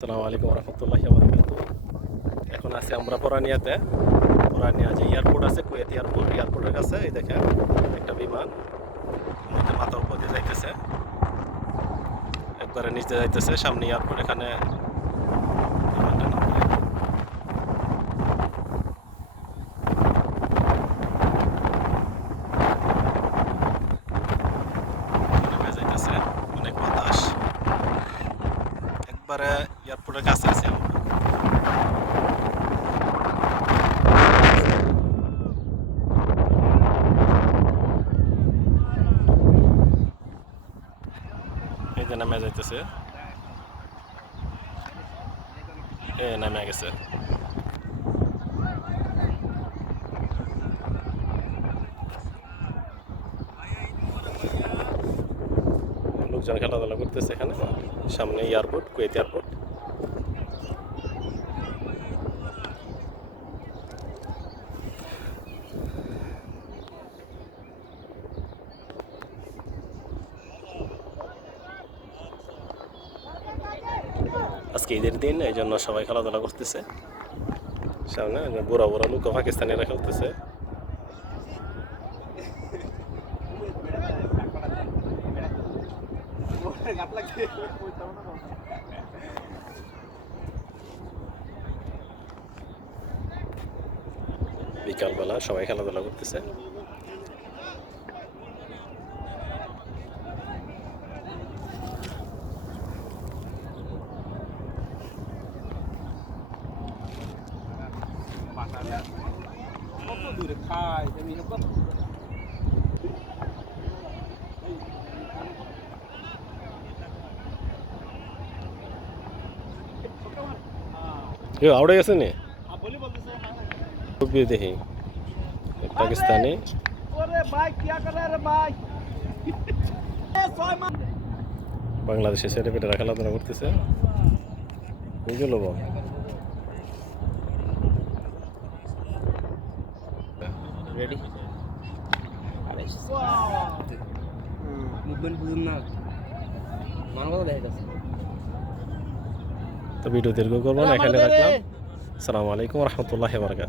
আসসালামু আলাইকুম রহমতুল্লাহি ওয়া বারাকাতুহু। এখন আছি আমরা পরানিয়াতে। পরানিয়া যে এয়ারপোর্ট আছে, কুয়েত এয়ারপোর্ট, এয়ারপোর্টের কাছে এই দেখেন একটা বিমান আমাদের মাথার উপর দিয়ে যাইতেছে, একবারে নিচে যাইতেছে। সামনে এয়ারপোর্ট, এখানে বিমানটা নামবে। নেমে যাইতেছে, অনেক বাতাস, একবারে এয়ারপোর্টের কাছে আছি আমরা। এই যে নেমে যাইতেছে, নেমে গেছে। লোকজন খেলাধুলা করতেছে এখানে, সামনে এয়ারপোর্ট, কুয়েত এয়ারপোর্ট। আজকে ঈদের দিন, এই জন্য সবাই খেলাধুলা করতেছে। সামনে বুড়া বুড়া লোক পাকিস্তানিরা খেলতেছে। বিকালবেলা সবাই খেলাধুলা করতেছে। কত দূরে খায় জমিনে কত কেউ আউড়ে গেছে নি দেখি পাকিস্তানি। বাংলাদেশের ছেলেপেলেরা খেলাধুলা করতেছে। বুঝলো রেডি মুভমেন্ট বুঝুন না মান কথা দেখা যাচ্ছে। তো ভিডিও দীর্ঘ করবো না, এখানে রাখলাম। আসসালামু আলাইকুম রহমতুল্লাহি ওয়া বারাকাতুহু।